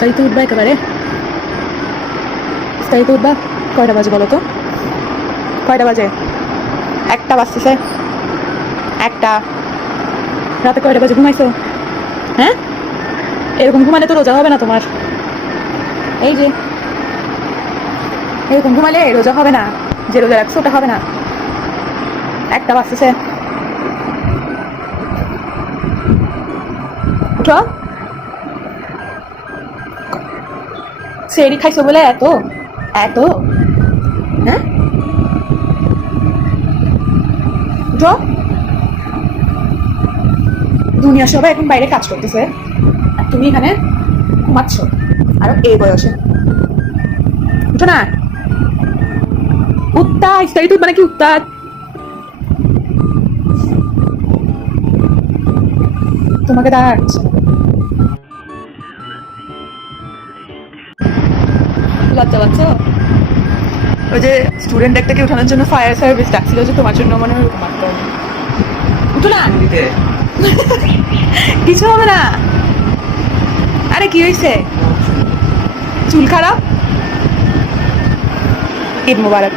ইস্তারিতে উঠবা একেবারে, ইস্তারিতে উঠবা। কয়টা বাজে বলো তো? কয়টা বাজে? 1টা বাজতেছে। 1টা। রাতে কয়টা বাজে ঘুমাইছো? হ্যাঁ, এরকম ঘুমালে তো রোজা হবে না তোমার। এই যে এরকম ঘুমালে রোজা হবে না, যে রোজা রাখছো ওটা হবে না। 1টা বাজতেছে, উঠো। সেরি খাইছো বলে এত এত? হ্যাঁ, উঠো। দুনিয়া সবাই এখন বাইরে কাজ করতেছে আর তুমি এখানে ঘুমাচ্ছ, আর এই বয়সে। উঠো না। উত্তা ইস্তারিত উঠবা নাকি? উত্তা তোমাকে দাঁড়াচ্ছে। লজ্জা পাচ্ছ? ওই যে স্টুডেন্ট একটাকে উঠানোর জন্য ফায়ার সার্ভিস ডাকছিল, যে তোমার জন্য মনে হয় ওরকম মারতে হবে। উঠো না। কিছু হবে না। আরে কি হয়েছে? চুল খারাপ? ঈদ মুবারক।